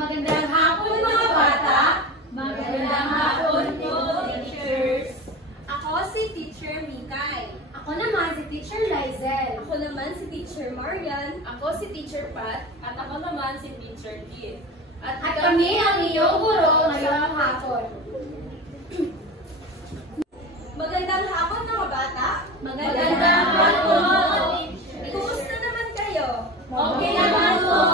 Magandang hapon mga bata! Magandang hapon po, teachers! Ako si Teacher Mikay. Ako naman si Teacher Lizel. Ako naman si Teacher Marian. Ako si Teacher Pat. At ako naman si Teacher Kit. At kami ang iyong guro ngayong hapon. Magandang hapon mga bata! Magandang hapon! Kumusta naman kayo? Okay naman po!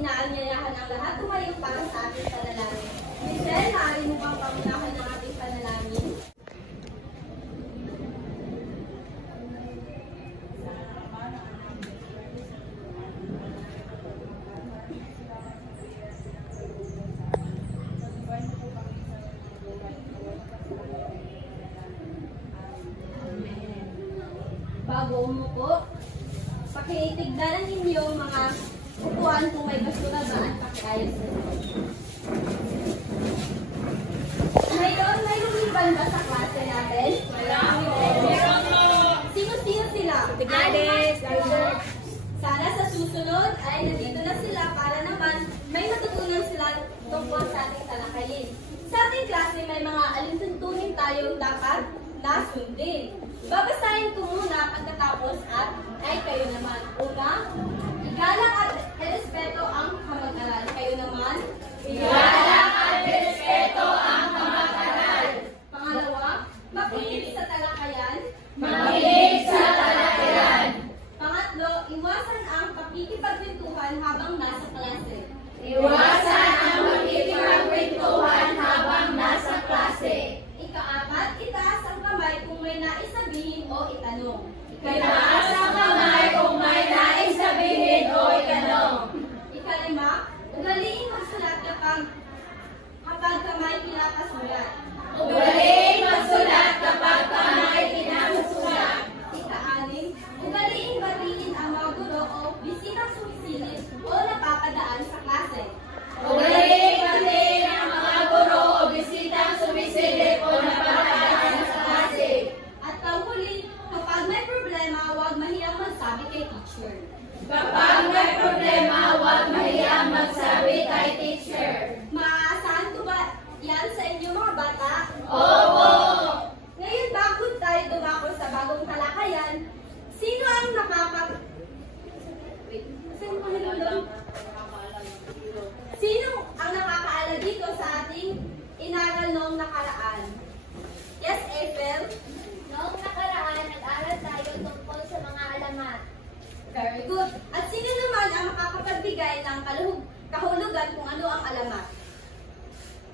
Inaanyayahan ang lahat tumayo para sa ating panalangin. Michelle, maaari mo bang pangunahan ng ating panalangin? Bago umupo, pakitignan ninyo mga upuan kung may basura ba at pakiayos nito. Ngayon, may lumiban ba sa klase natin? Sino-sino sila? Sana sa susunod ay nandito na sila para naman may matutunan sila tungkol sa ating talakayin. Sa ating klase may mga alintuntunin tayong dapat na sundin. Babasahin ko muna pagkatapos at ay kayo naman. Una, igalang at respeto ang kamag-aral. Kayo naman, Igalang at respeto ang kamag-aral. Pangalawa, makinig sa talakayan. Makinig sa talakayan. Pangatlo, iwasan ang pakikipagkwentuhan habang nasa klase. Iwasan ang makikipagkwentuhan habang nasa klase. Ikaapat, itaas ang kamay kung may nais sabihin o itanong. Itaas ang kamay kung may nais sabihin o itanong. Ikalima, ugaliin magsulat kapag kamay pinapasulat. Ugaliin magsulat kapag kamay pinapasulat. Ika-anim, ugaliin batiin ang mga guro o bisitang sumisilip o napapadaan sa klase. Ugaliin batiin ang mga guro o bisitang sumisilip o napapadaan sa klase. At panghuli, kapag may problema, huwag mahiyang magsabi kay teacher. Kapag may problema, huwag mahiyang magsabi kay teacher. Maaasahan ko ba yan sa inyo mga bata? Opo! Ngayon, bago tayo dumako sa bagong talakayan, sino ang Sino ang nakakaala dito sa ating inaral noong nakaraan? Yes, April? Noong nakaraan, nag-aral tayo tungkol sa mga alamat. Very good. At sino naman ang makakapagbigay ng kahulugan kung ano ang alamat?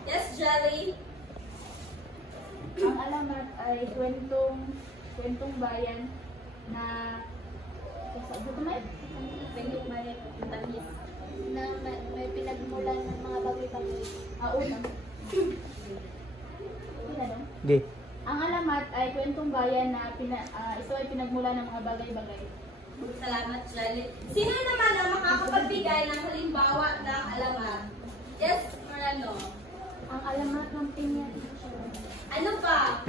Yes, Jelly? Ang alamat ay kwentong bayan na Kwentong bayan, tamis. Na may pinagmulan ng mga bagay-bagay. Una. Okay. Ang alamat ay kwentong bayan na ito ay pinagmulan ng mga bagay-bagay. Salamat, Jelly. Sino naman ang makakapagbigay ng halimbawa ng alamat? Yes, Morano? Ang alamat ng pinya. Ano pa?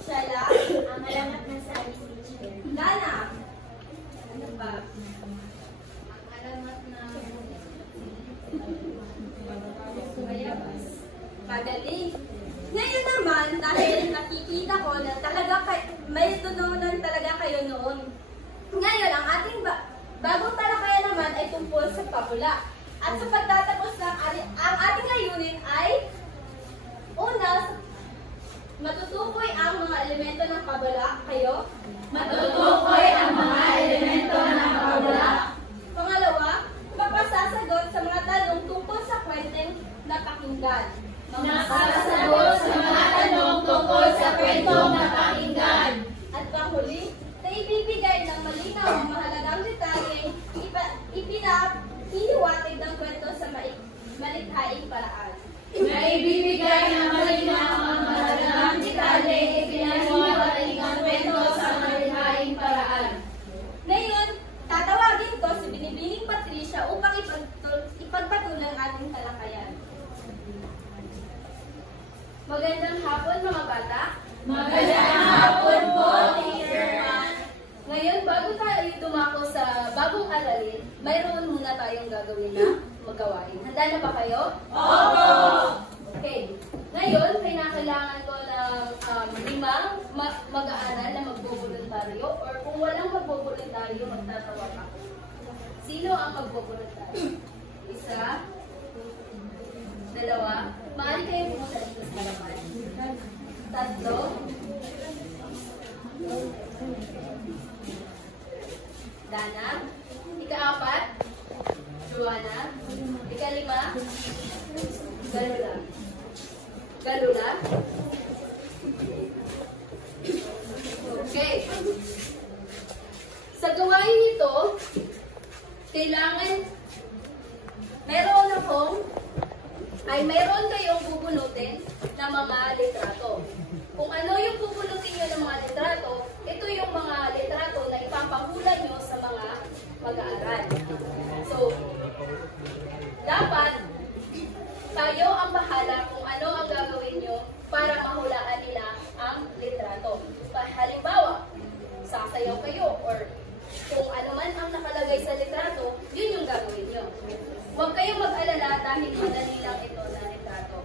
Shella? Ang alamat ng science teacher. Dana? Ano pa? Ang alamat ng Magaling. Ngayon naman, dahil nakikita ko na talaga may tutunan talaga kayo noon. Ngayon, ang ating bagong talakayan naman ay tungkol sa pabula. At sa pagtatapos ng ang ating layunin ay una, matutukoy ang mga elemento ng pabula. Kayo? Matutukoy ang mga elemento ng pabula. Pangalawa, magpasasagot sa mga tanong tungkol sa kwenteng napakinggan. Nakasagot sa mga tanong tungkol sa kwentong napakinggan. At panghuli, na ibibigay ng malinaw ang mahalagang detalye, ipinahihiwatig ng kwento sa malikhaing paraan. Naibibigay ng malinaw ang mahalagang detalye, ipinahiwatig ang kwento sa malikhaing paraan. Ngayon, tatawagin ko si Binibining Patricia upang ipagpatuloy ang ating talakayan. Magandang hapon mga bata. Magandang hapon po, Teacher. Ngayon, bago tayo dumako sa bagong aralin, mayroon muna tayong gagawin na magawain. Handa na ba kayo? Opo! Okay. Ngayon, kailangan ko ng limang mag-aaral na magboboluntaryo or kung walang magboboluntaryo, magtatawag ako. Sino ang magboboluntaryo? Isa, dalawa, maaari kayo pumunta dito sa harapan. Tatlo, Dana, ika-apat, Joanna, ika-lima, Galula. Galula? Okay. Sa gawain nito, kailangan meron kayong bubunutin na mga litrato. Kung ano yung bubunutin nyo ng mga litrato, ito yung mga litrato na ipapahula nyo sa mga mag-aaral. So, dapat tayo ang bahala kung ano ang gagawin nyo para mahulaan nila ang litrato. Halimbawa, sasayaw kayo or kung ano man ang nakalagay sa litrato, yun yung gagawin nyo. Huwag kayong mag-alala dahil madali lang ito na litrato.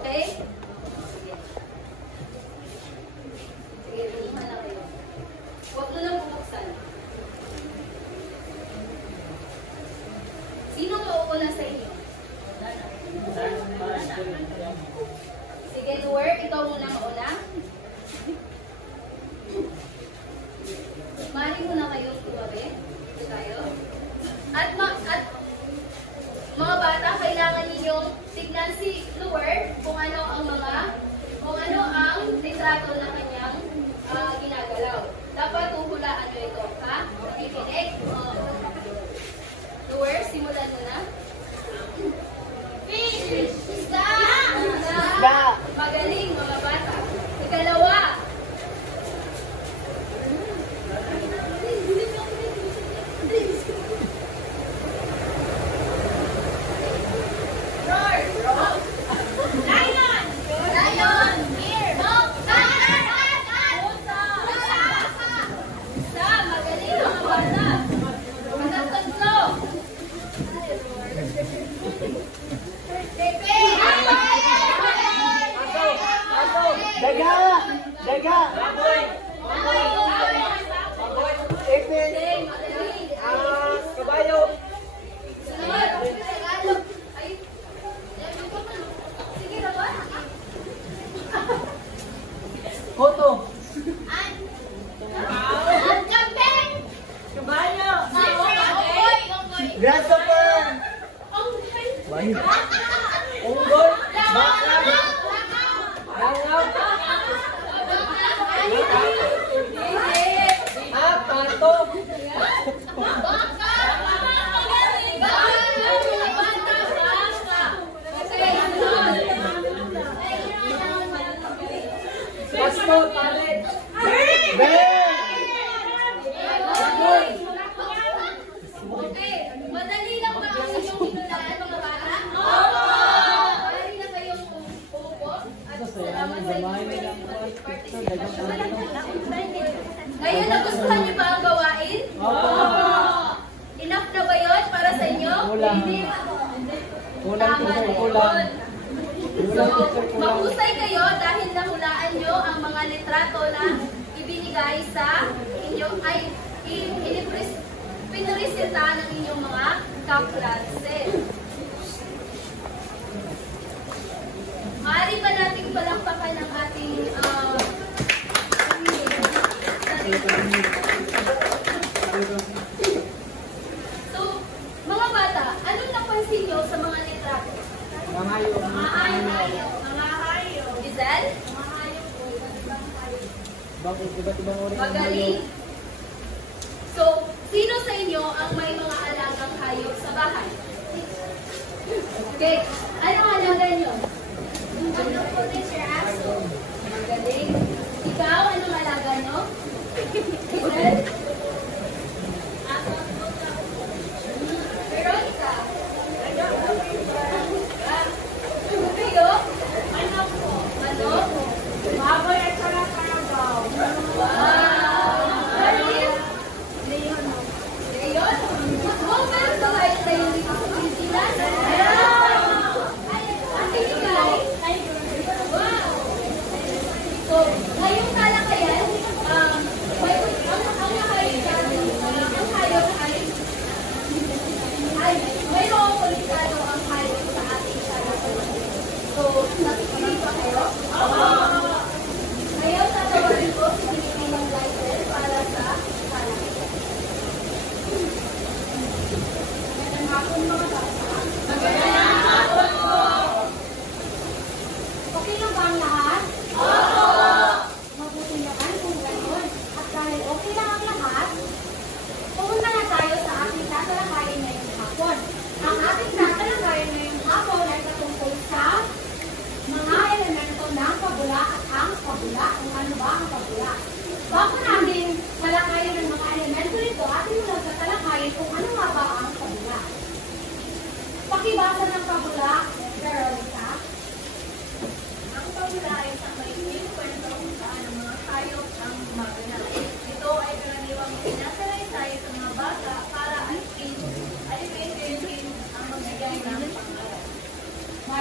Okay? Sige. Sige, tingnan na kayo. Huwag nyo lang bubuksan. Sino mauuna sa inyo? Sige, Luer, ikaw muna mauna. Mari muna kayong tumabi. Ito tayo. At mga bata, kailangan ninyong tignan si Luer kung ano ang litrato na kanyang ginagalaw. Dapat huhulaan nyo ito, ha? Nakikinig? Luer, simulan mo na. Fish! Isda! Magaling, mga bata. Ikalawa. Ngayon, nagustuhan niyo ba ang gawain? Enough na ba yun para sa inyo? Hindi. Tama na yun. So, mahusay kayo dahil nahulaan nyo ang mga litrato na ibinigay sa inyo, ay piniresenta ng inyong mga kaklase. Maaari ba natin palakpakan ang ating So, mga bata, anong napansin nyo sa mga litrato? Mga hayop. Giselle? Magaling. So, sino sa inyo ang may mga alagang hayop sa bahay? Okay. Anong alaga nyo? Ano po din, Sir Aso? Magaling. Ikaw, anong alaga nyo? Giselle? Veronica? Kayo? Manok po. Manok? Baboy at saka karabaw. Wow! Maris? Leon? Leon? Oh, meron ba kayo dito sa Pilipinas?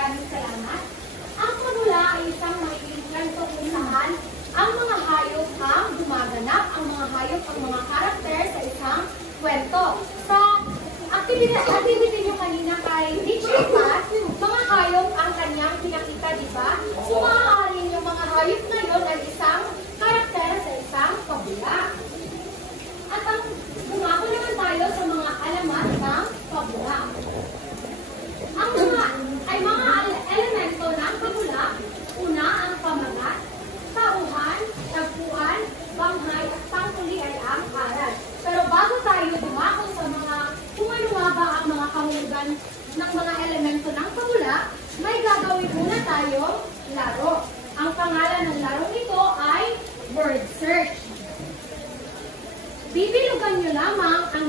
Maraming salamat. Ang pabula ay isang makikinig kwento kung saan ang mga hayop ang gumaganap, ang mga hayop, ang mga karakter sa isang kwento. Sa activity nyo kanina kay Teacher Pat, mga hayop ang kanyang pinakita, di ba? So, maaaring yung mga hayop na yun ay isang karakter sa isang pabula. At ang gumako naman tayo sa mga alamat ng pabula. Ang mga elemento ng pabula, una ang pamagat, tauhan, tagpuan, banghay, at pangkuli ay ang aral. Pero bago tayo dumako sa mga kung ano nga ba ang mga kahulugan ng mga elemento ng pabula, may gagawin muna tayong laro. Ang pangalan ng larong ito ay word search. Bibilugan nyo lamang ang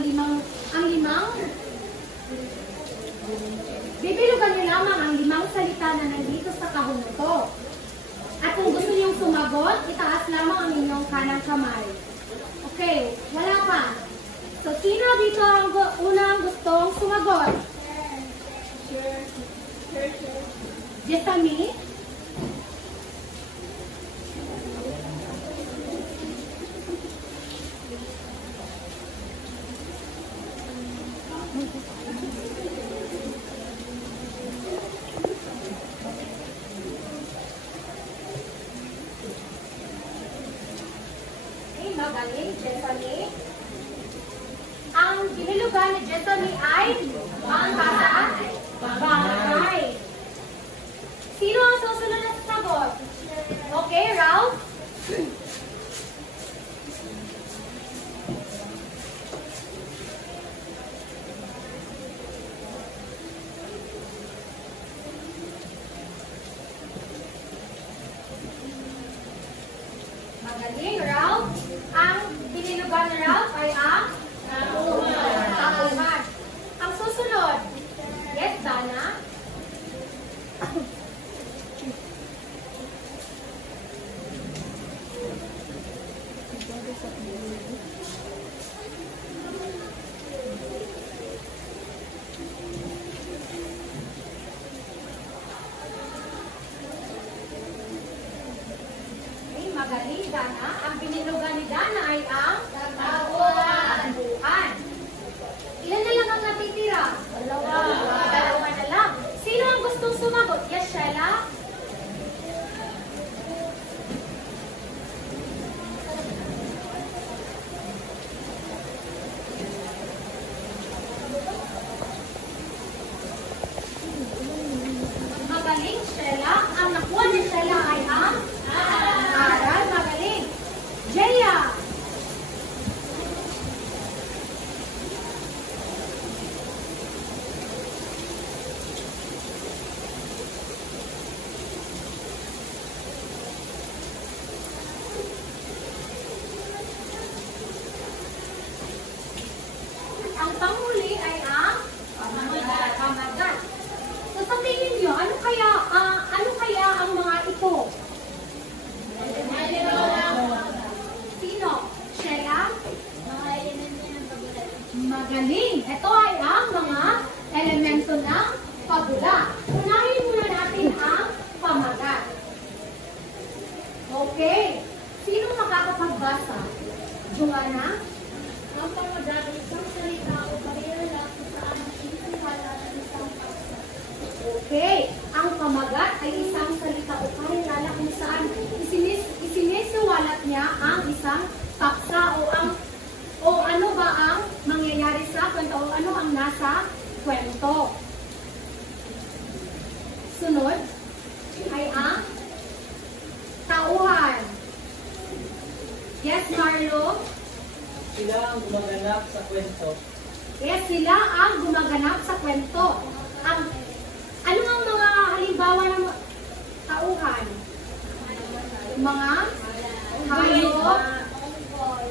limang salita na nandito sa kahon ito. At kung gusto niyong sumagot, itaas lamang ang inyong kanang kamay. Okay, wala pa. So, sino dito ang unang gustong sumagot? Jessamine? Magaling, Jessamine. Ang ginilugan ni Jessamine ay bangkay. Sino ang susunod na sasagot? Okay, Ralph? Magaling, Ralph. Ang binilugan ni Ralph ay ang tauhan. Ang susunod. Yes, Dana? Magaling, Dana. Ang binilugan ni Dana ay ang tauhan. Ilan na lang ang natitira? Dalawa na lang. Sino ang gustong sumagot? Yes, Sheila? Magaling, Sheila. Ang nakuha ni Sheila ay ang aral. Magaling. Jaya. Ang panghuli ay ang pamagat. So sa tingin nyo, ano kaya ang mga ito? Sino? Sheila? Magaling. Ito ay ang mga elemento ng pabula. Unahin muna natin ang pamagat. Okay. Sino makakapagbasa? Joanna? Ang pamagat ay isang salita o parirala kung saan ang sinisiwala ng isang paksa. Okay. Ang pamagat ay isang salita o parirala kung saan isinisiwalat niya ang isang paksa o ano ba ang mangyayari sa kwento o ano ang nasa kwento. Sunod ay ang tauhan. Yes, Marlo? Sila ang gumaganap sa kwento. Yes, sila ang gumaganap sa kwento. Ano ang mga halimbawa ng tauhan? Mga hayop,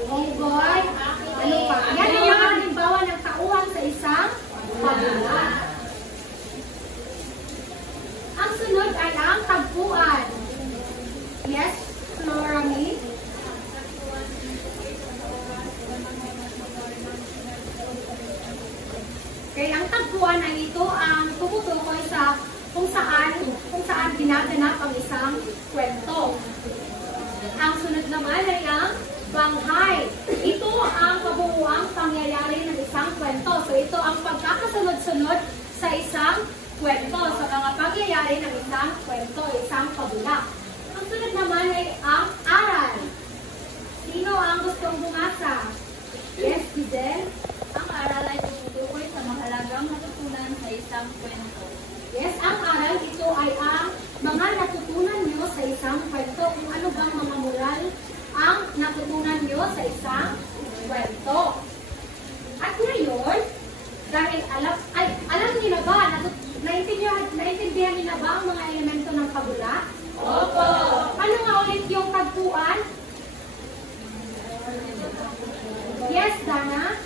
unggoy, ano pa? Yan ang mga halimbawa ng tauhan sa isang pabula. Ang sunod ay ang tagpuan. Yes, Floramie? Okay, ang tagpuan ay ito ang tumutukoy sa kung saan ginaganap ang isang kwento. Ang sunod naman ay ang banghay. Ito ang kabuuang pangyayari ng isang kwento. So ito ang pagkakasunod-sunod sa isang kwento. Sa mga pangyayari ng isang kwento, isang pabula. Ang sunod naman ay ang aral. Sino ang gustong bumasa? Yes, Fidel? Ang aral ay tumutukoy sa mahalagang natutunan sa isang kwento. Yes, ang aral, ito ay ang mga natutunan nyo sa isang kwento. Kung ano bang mga moral ang natutunan nyo sa isang kwento. At ngayon, dahil alam niyo na ba, naintindihan niyo na ba ang mga elemento ng pabula? Opo! Ano nga ulit yung tagpuan? Yes, Dana?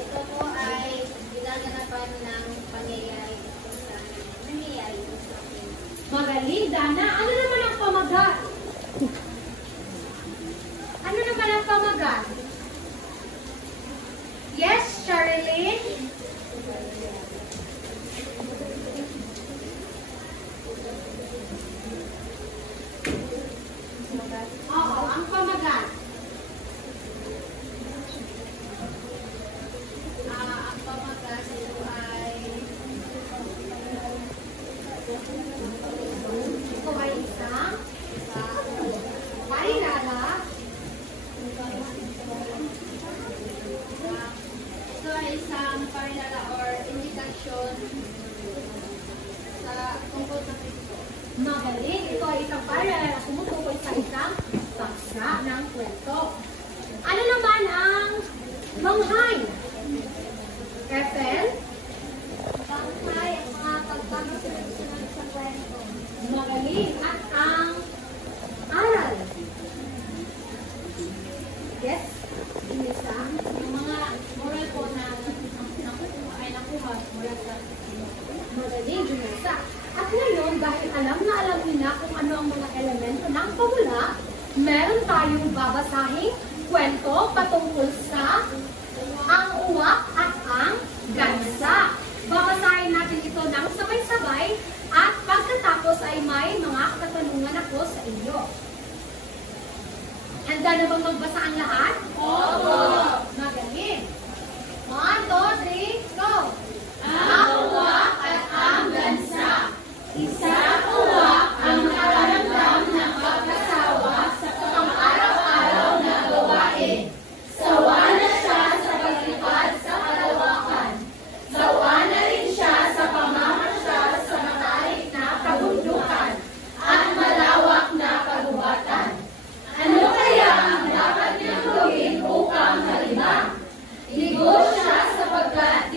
Ito po ay ginaganapan ng pangyayari sa nangyayari sa akin. Magaling, Dana. Ano naman ang pamagat? Ano naman ang pamagat? Yes, Sherilyn? Oo, ang pamagat. Ang pamagat ito ay Ito ay isang parirala. ito ay isang parilala or indikasyon sa tungkol sa Kristo. Magaling. Ito ay isang parirala na tumutukoy sa isang paksa ng kwento. Ano naman ang manghay? Ethel? Banghay ang mga pagkakasunod-sunod sa kwento. Magaling. At ang aral? Yes? Inisa? Yung mga moral po na nakuha mula sa Magaling, Inisa. At ngayon, dahil alam niyo na kung ano ang mga elemento ng pabula, meron tayong babasahing kwento patungkol sa ang uwak at ang gansa. Babasahin natin ito ng sabay-sabay at pagkatapos ay may mga katanungan ako sa inyo. Handa na bang magbasa ang lahat? Opo! Magaling! 1, 2, 3, go! Ang uwak at ang gansa. Isang uwak ang nakaramdam ng pagkasawa sa pang-araw-araw na gawain. Sawa na siya sa paglipad sa kalawakan. Sawa na rin siya sa pamamasyal sa matarik na kabundukan at malawak na kagubatan. Ano kaya ang dapat niyang gawin upang malibang? Ligo siya sapagkat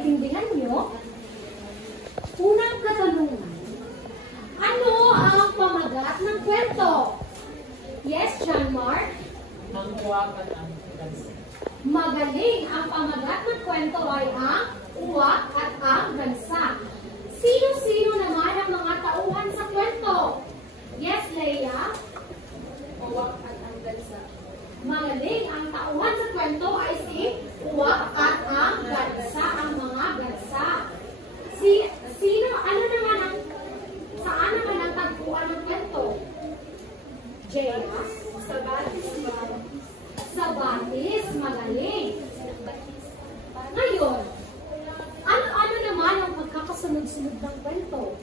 Naiintindihan niyo? Unang katanungan. Ano ang pamagat ng kwento? Yes, John Mark? Ang uwak at ang gansa. Magaling! Ang pamagat ng kwento ay ang uwak at ang gansa. Sino-sino naman ang mga tauhan sa kwento? Yes, Leia? Uwak at ang gansa. Magaling! Ang tauhan sa kwento ay si uwak at ang gansa, ang mga gansa. Saan naman ang tagpuan ng kwento? Jaya? Sa batis. Sa batis, magaling. Ngayon, ano naman ang pagkakasunod-sunod ng kwento?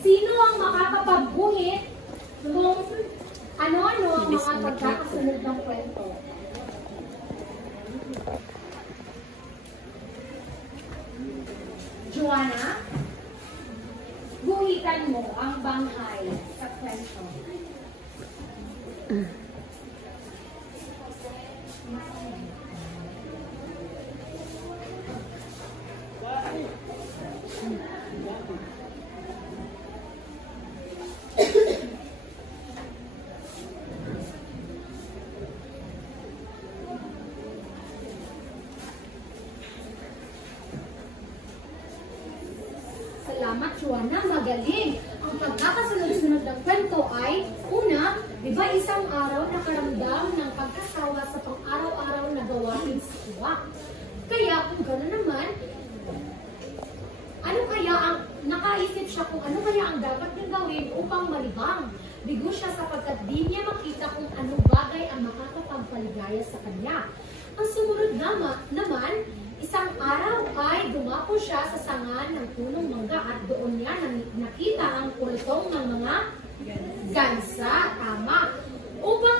Sino ang makakapagbuhit kung ano-ano ang mga pagkakasunod ng kwento? Joanna, guhitan mo ang banghay sa kwento. Salamat, Joanna. Magaling. Ang pagkakasunod-sunod ng kwento ay, una, di ba isang araw nakaramdam ng pagkasawa sa pang-araw-araw na gawain sa uwak. Kaya kung gano'n naman, nakaisip siya kung ano kaya ang dapat niyang gawin upang malibang. Bigo siya sapagkat di niya makita kung anong bagay ang makakapagpaligaya sa kanya. Ang sumunod naman, isang araw ay dumapo siya sa sangan ng punong mangga at doon niya nakita ang kultong ng mga gansa. Tama. Upang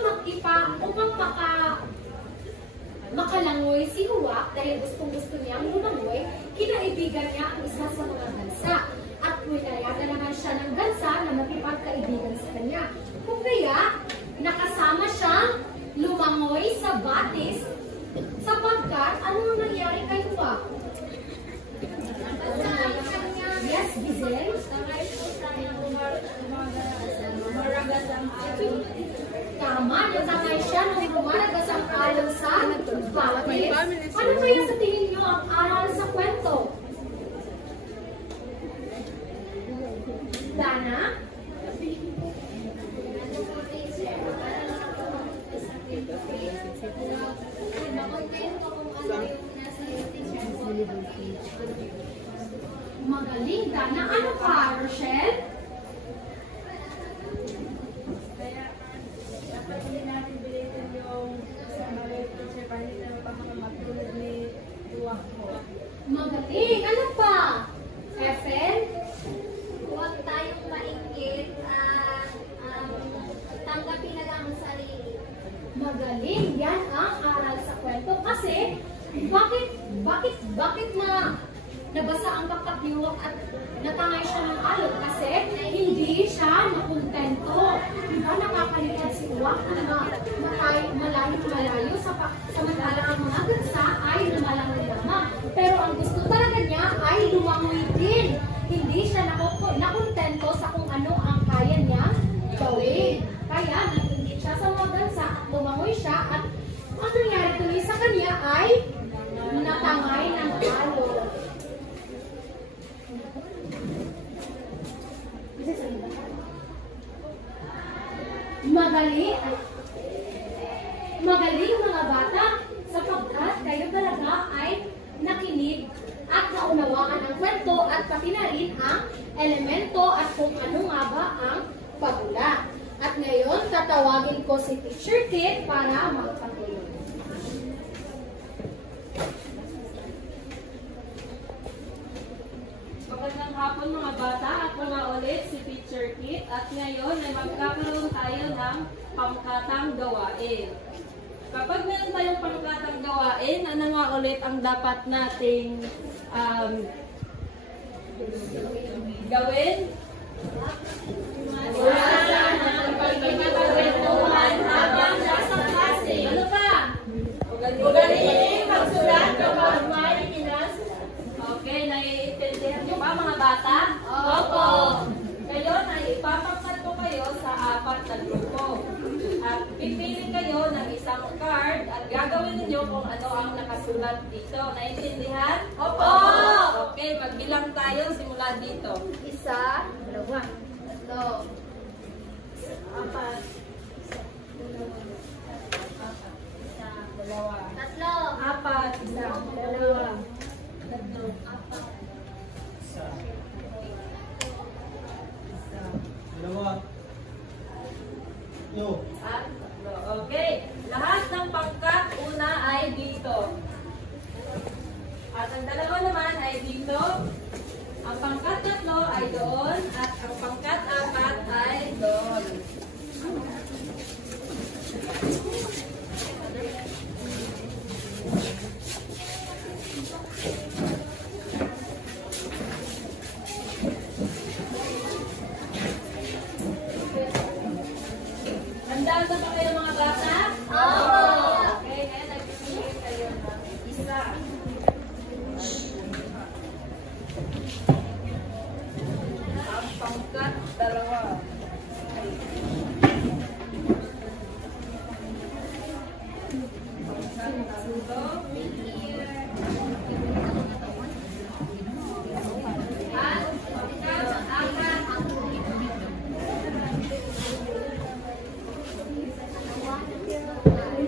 makalangoy si Uwak dahil gustong-gusto niyang lumangoy, kinaibigan niya ang isa sa mga gansa. At pinayagan naman siya ng gansa na makipagkaibigan sa kanya. Kung kaya, nakasama siyang lumangoy sa batis sapagkat ano ang nangyari kay Uwak? Yes, Giselle? Tama, natangay siya nung lumaragas ang alon sa batis. Ano kaya sa tingin niyo ang aral sa kwento? Dana? Magaling, Dana. Ano pa, Rochelle? Kaya, dapat hindi natin bilitin yung teacher para hindi naman pagkakamagtulad ni Uwak ko. Magaling. Ano pa? Ethel? Huwag tayong mainggit at tanggapin na lang ang sarili. Magaling. Yan ang aral sa kwento. Kasi, bakit na nabasa ang pakpak ni Uwak at natangay siya ng alon? Kasi, hindi siya nakontento. Diba nakakalipad si Uwak na malayo samantalang ang mga gansa ay lumalangoy lamang. Pero ang gusto talaga niya ay lumangoy din. Hindi siya nakontento sa kung ano ang kaya niya gawin. Kaya, nagingit siya sa mga gansa at lumangoy siya at ang nangyari tuloy sa kanya ay natangay ng alon. Magaling mga bata sapagkat kayo talaga ay nakinig at naunawaan ang kwento at pati na rin ang elemento at kung ano nga ba ang pagula. At ngayon, tatawagin ko si Teacher Kit para magpatuloy. Magandang hapon mga bata, ako nga ulit si Teacher Kit at ngayon ay magkakaroon tayo ng pangkatang gawain. Kapag meron tayong pangkatang gawain, ano nga ulit ang dapat nating gawin? Wala ng pagkikipagkwentuhan habang nasa klase. Ano pa? Magaling magsulat ba mga bata? Opo! Ngayon ay ipapaksan ko kayo sa 4 na grupo. At pipili kayo ng isang card at gagawin ninyo kung ano ang nakasulat dito. Naintindihan? Opo! Okay, magbilang tayo simula dito. 1, 2, 3, 4, 4, 1, 2, 2. at 3. Okay. Lahat ng pangkat una ay dito. At ang dalawa naman ay dito. Ang pangkat 3 ay doon. At ang pangkat 4 ay doon. Handa na ba kayo mga bata? Opo! Okay, ngayon nagpipili kayo ng isa. Ang pangkat 2.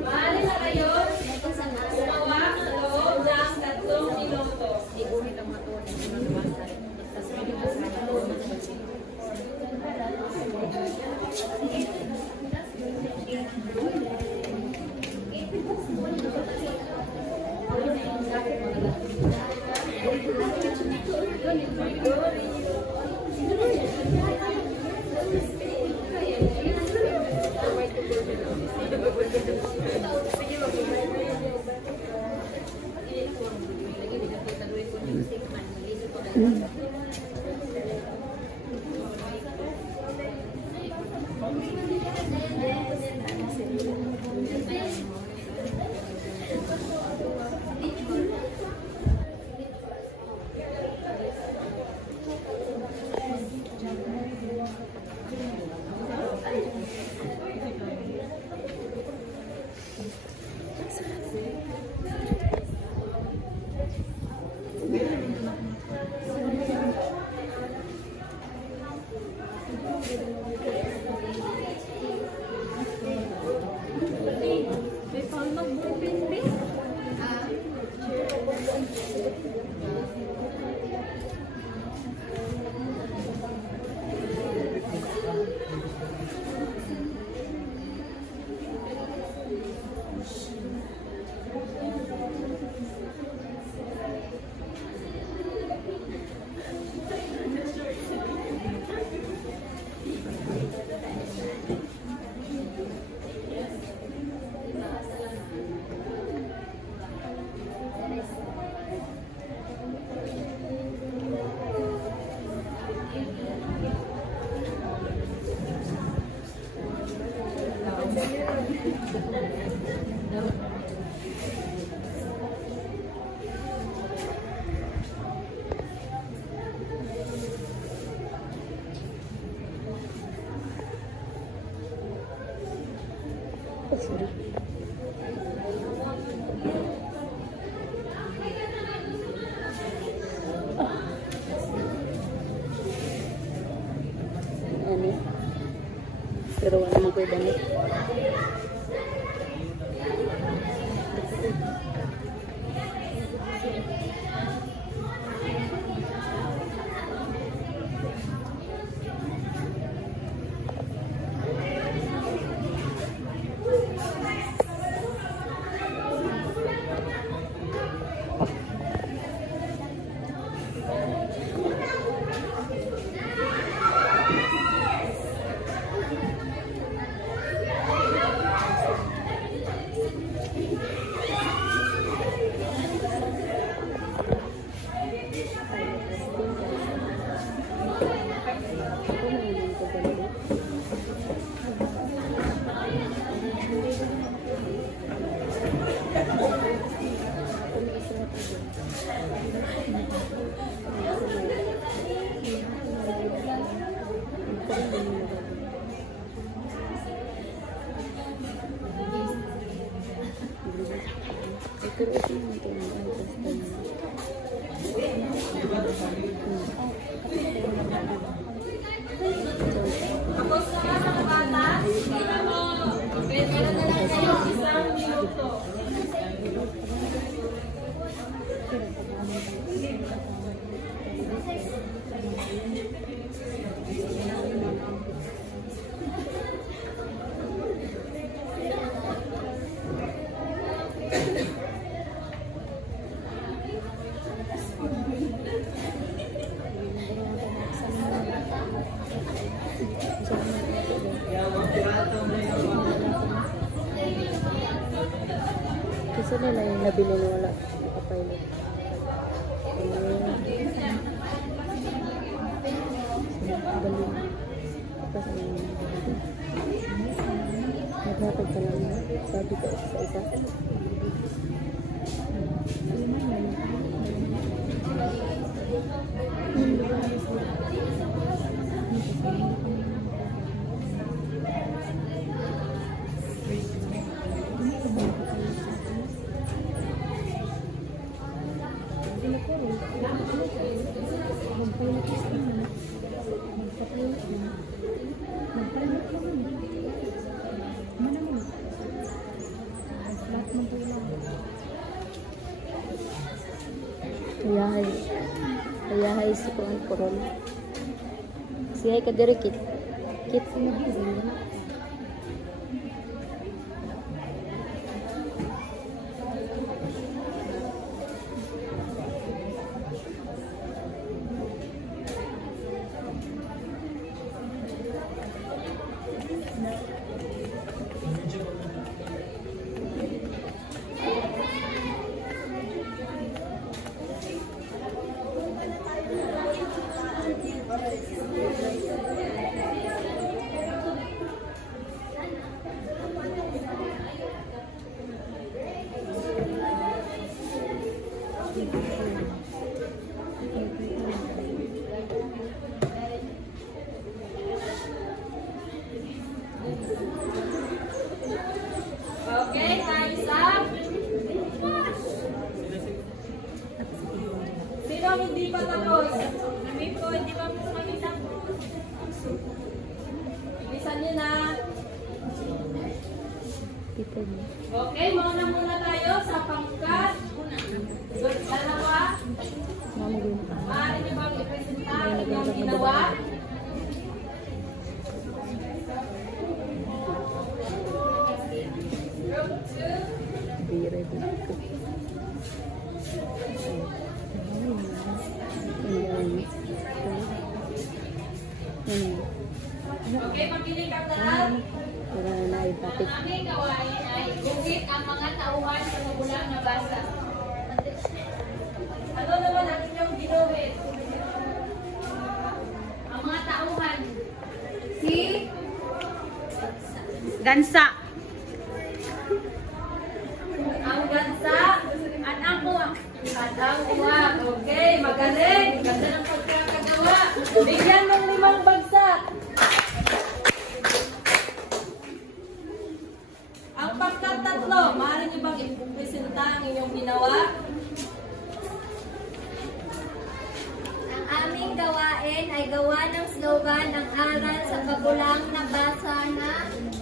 Maaari na kayo gumawa sa loob ng 3 minuto. Pero wala naman ko damit. Tapos na nga mga bata. Okay, meron na lang kayo isang minuto. Kasi nila yung nabili na wala nakapilot. Galing. Tapos naghapag ka lang na. Sabi ko sa isa. Ayahay si Kuan Koron. Siya ka diri kit sa nabizan. Okay, time's up. Sino ang hindi pa tapos? Kami po, hindi pa po kami tapos. Bilisan nyo na. Okay, muna tayo sa pangkat. Dalawa. Maaari nyo bang ipresenta ang inyong ginawa? Okay, makinig ang lahat. Ang aming gawain ay guhit ang mga tauhan sa magulang na basa. Ano naman ang inyong ginuhit? Ang mga tauhan. Si Gansa. ang gansa at ang uwak. At ang uwak. Okay, magaling. Ganda ng pagkakagawa. Bigyan ng 5 bagsak. Ang pagkatatlo, maaari niyo bang ipresenta ang inyong ginawa? Ang aming gawain ay gawa ng slogan ng aral sa magulang na basa na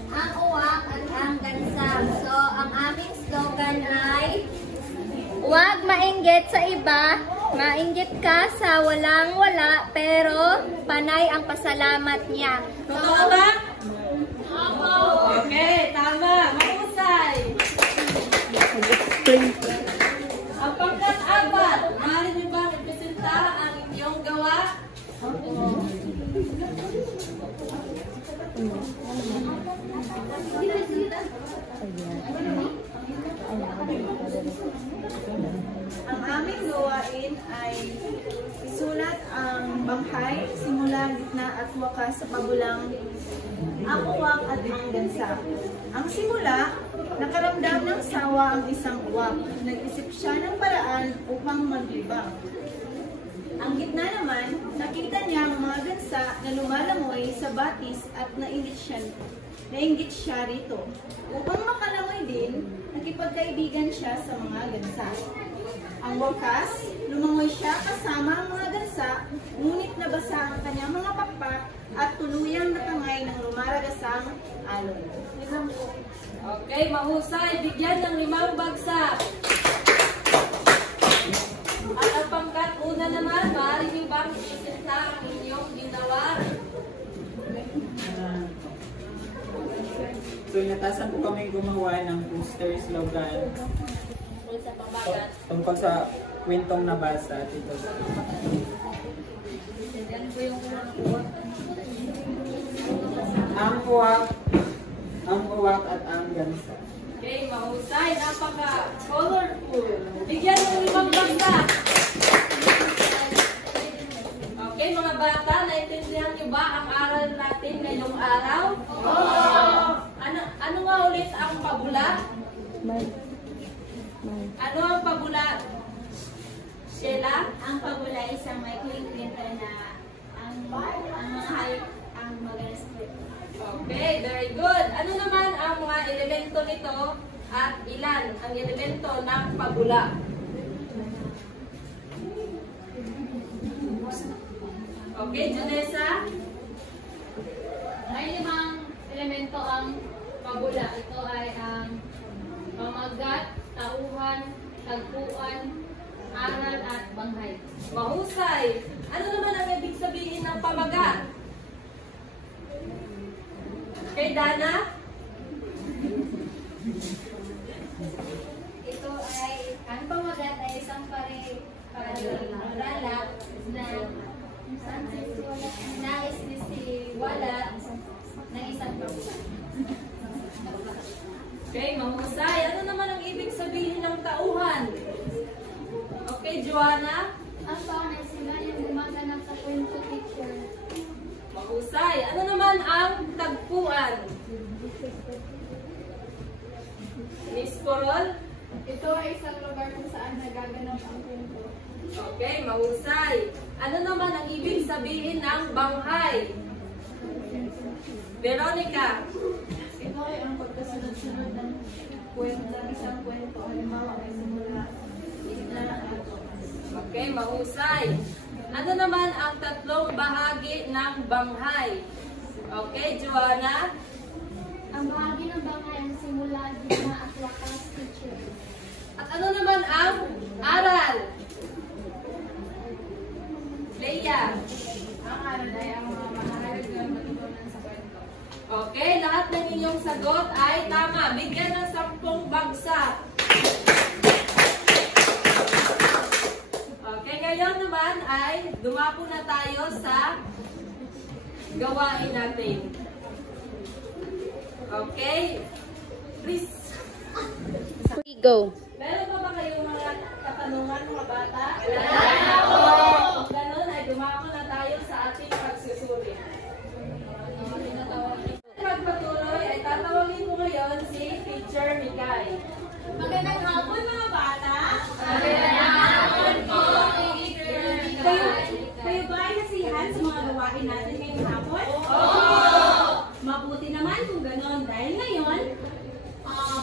ang uwak at ang gansa. So, ang aming slogan ay huwag mainggit sa iba, mainggit ka sa walang-wala, pero panay ang pasalamat niya. Totoo ba? Okay, tama. Mahusay. Ang pangkat-apat, maaari niyo bang ipresenta ang inyong gawa? Ang aming gawain ay isulat ang banghay, simula, gitna at wakas sa pabulang ang uwak at ang gansa. Ang simula, nakaramdam ng sawa ang isang uwak. Nag-isip siya ng paraan upang maglibang. Ang gitna naman, nakita niya ang mga gansa na lumalamoy sa batis at nainggit siya rito. Upang makalangoy din, nakipagkaibigan siya sa mga gansa. Ang wakas, lumangoy siya kasama ang mga gansa, ngunit nabasa ang kanyang mga pakpak at tuluyang natangay ng lumaragasang alon. Okay, mahusay. Bigyan ng 5 bagsak. At ang pangkat una naman, maaari niyo bang ipresenta ang inyong ginawa? So, inatasan po kami gumawa ng poster slogan Sa pamagat. tungkol sa kwentong nabasa dito. Yan po yung unang kuha. Ang uwak at ang gansa. Okay, mahusay. Napaka-colorful. Bigyan ng 5 bagsak. Okay, mga bata, naintindihan niyo ba ang aral natin ngayong araw? Ano nga ulit ang pabula? Ano ang pabula? Sheila? Ang pabula ay isang may kwento na ang mga hayop ang magalas kwento. Okay, very good. Ano naman ang mga elemento nito at ilan ang elemento ng pabula? Okay, Junessa? May 5 elemento ang pabula. Ito ay ang pamagat, tauhan, tagpuan, aral at banghay. Mahusay. Ano naman ang ibig sabihin ng pamagat? Kay Dana? Ito ay, ang pamagat ay isang paralak na nais ni si Wala ng isang pabula. Okay, mahusay. Ano naman ang ibig sabihin ng tauhan? Okay, Joanna? Ang taon ay sila yung gumaganap sa kwento teacher. Mahusay. Ano naman ang tagpuan? Miss Corol? Ito ay isang lugar kung saan nagaganap ang kwento. Okay, mahusay. Ano naman ang ibig sabihin ng banghay? Veronica? Ito ay ang pagkasunod-sunod ng isang kwento. Halimbawa ay simula, isla at Okay, mahusay. Ano naman ang 3 bahagi ng banghay? Okay, Joanna? Ang bahagi ng bangay ang simula, gitna at wakas teacher. At ano naman ang aral? Leia? Ang aral ay ang mga mahalaga na matutunan sa kwento. Okay, lahat ng inyong sagot ay tama. Bigyan ng 10 bagsak. Okay, ngayon naman ay dumako na tayo sa gawain natin. Okay? Please. Go. Meron pa ba kayong mga katanungan, mga bata? Kung ganun, ay dumako na tayo sa ating pagsusulit. Magpatuloy, ay tatawagin ko ngayon si Teacher Mikay. Magandang hapon mga bata! Kayo ba ay nasiyahan sa mga gawain natin ngayong hapon? Mabuti naman kung gano'n. Dahil ngayon,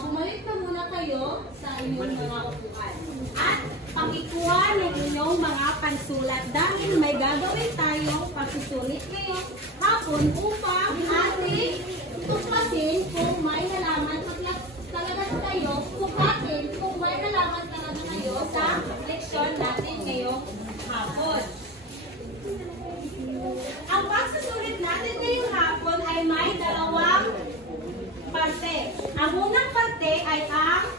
bumalik na muna kayo sa inyong mga upuan. At pakikuha ng inyong mga pansulat dahil may gagawin tayong pagsusulit ngayong hapon upang ating tuklasin kung may nalaman talaga kayo, tuklasin kung may nalaman talaga kayo sa leksyon natin ngayong hapon. Ang pagsusulit natin ngayong hapon ay may 2 parte. Ang unang parte ay ang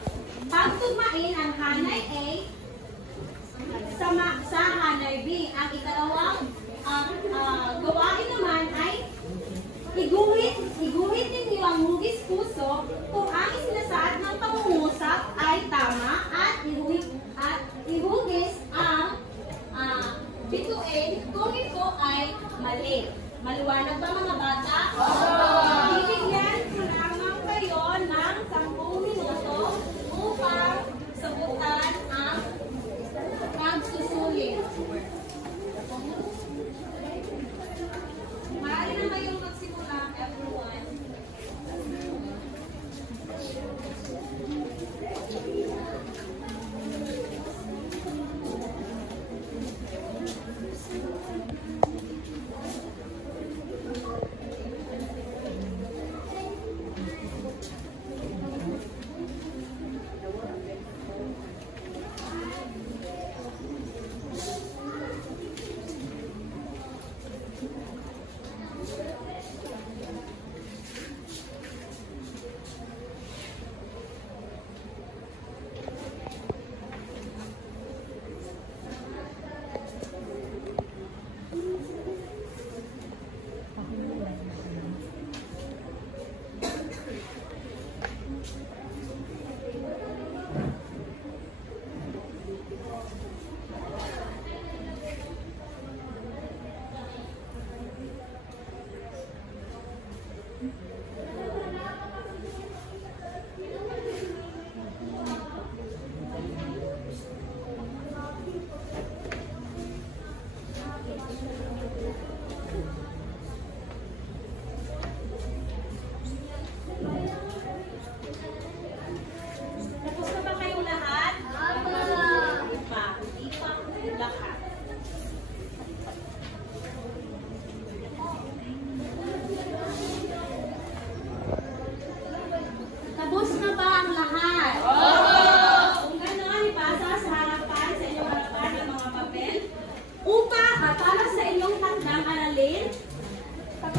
pagtugmain ang hanay A sa hanay B. Ang ikalawang gawain naman ay iguhit ninyo ang hugis puso kung ang isinasaad ng pangungusap ay tama at ihugis ang bituin kung ito ay mali. Maliwanag ba mga bata? Bibigyan ko lamang kayo ng 10 minuto upang sagutan ang pagsusulit.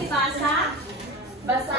ipasa, basa